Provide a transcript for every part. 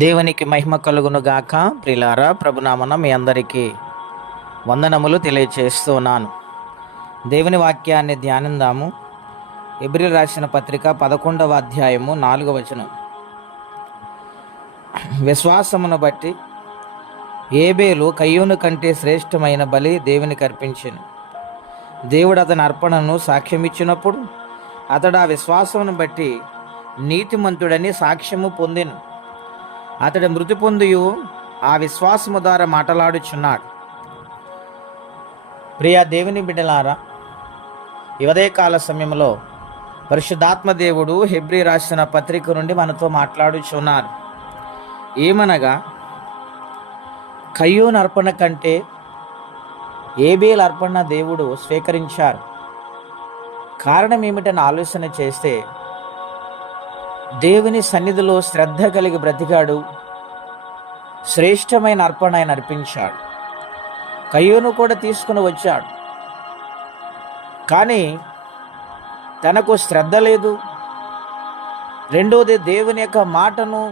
దేవునికి మహిమ కలుగును గాక. ప్రిలారా, ప్రభునామన మీ అందరికీ వందనములు తెలియచేస్తున్నాను. దేవుని వాక్యాన్ని ధ్యానిందాము. హెబ్రీయులకు రాసిన పత్రిక 11వ అధ్యాయము 4వ వచనం. విశ్వాసమును బట్టి ఏబేలు కయ్యూను కంటే శ్రేష్టమైన బలి దేవునికి అర్పించెను. దేవుడు అతని అర్పణను సాక్ష్యమిచ్చినప్పుడు అతడు ఆ విశ్వాసమును బట్టి నీతిమంతుడని సాక్ష్యము పొందెను. అతడు మృతి పొందియు ఆ విశ్వాసము ద్వారా మాట్లాడుచున్నాడు. ప్రియ దేవుని బిడ్డలారా, ఈ ఉదయకాల సమయంలో పరిశుద్ధాత్మ దేవుడు హెబ్రీ రాసిన పత్రిక నుండి మనతో మాట్లాడుచున్నారు. ఏమనగా, కయ్యూను అర్పణ కంటే ఏబేలు అర్పణ దేవుడు స్వీకరించారు. కారణం ఏమిటని ఆలోచన చేస్తే, దేవుని సన్నిధిలో శ్రద్ధ కలిగి బ్రతికాడు. శ్రేష్టమైన అర్పణ ఆయన అర్పించాడు. కయ్యూను కూడా తీసుకుని వచ్చాడు, కానీ తనకు శ్రద్ధ లేదు. రెండోది, దేవుని యొక్క మాటను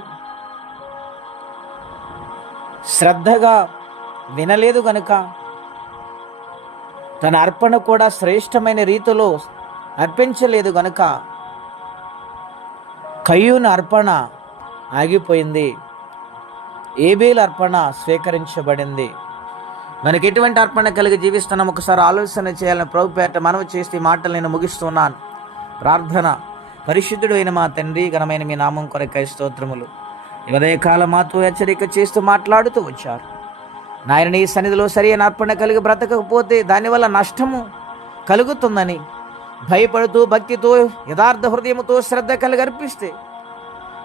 శ్రద్ధగా వినలేదు కనుక తన అర్పణ కూడా శ్రేష్టమైన రీతిలో అర్పించలేదు కనుక కయ్యూను అర్పణ ఆగిపోయింది. ఏబేలు అర్పణ స్వీకరించబడింది. మనకి ఎటువంటి అర్పణ కలిగి జీవిస్తున్నాం ఒకసారి ఆలోచన చేయాలని ప్రభుపేట మనవి చేస్తే ఈ మాటలు నేను ముగిస్తున్నాను. ప్రార్థన. పరిశుద్ధుడు అయిన మా తండ్రి, ఘనమైన మీ నామం కొరకై స్తోత్రములు. ఈ ఉదయకాలం మాతో హెచ్చరిక చేస్తూ మాట్లాడుతూ వచ్చారు. నాయన, నీ సన్నిధిలో సరైన అర్పణ కలిగి బ్రతకకపోతే దానివల్ల నష్టము కలుగుతుందని భయపడుతూ భక్తితో యథార్థ హృదయంతో శ్రద్ధ కలిగి అర్పిస్తే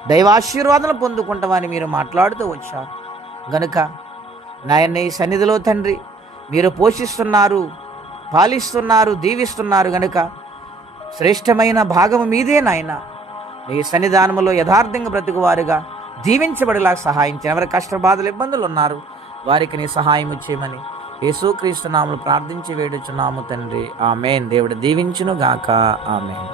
దైవాశీర్వాదాలు పొందుకుంటామని మీరు మాట్లాడుతూ వచ్చారు గనుక నాయన, ఈ సన్నిధిలో తండ్రి మీరు పోషిస్తున్నారు, పాలిస్తున్నారు, దీవిస్తున్నారు గనుక శ్రేష్టమైన భాగము మీదే నాయన. ఈ సన్నిధానంలో యథార్థంగా బ్రతుకువారుగా దీవించబడేలా సహాయం చేయండి. ఎవరి కష్టబాధలు ఇబ్బందులు ఉన్నారు వారికి నీ సహాయం చేయమని యేసుక్రీస్తు నామములో ప్రార్థించి వేడుచున్నాము తండ్రి. ఆమేన్. దేవుడు దీవించును గాక. ఆమేన్.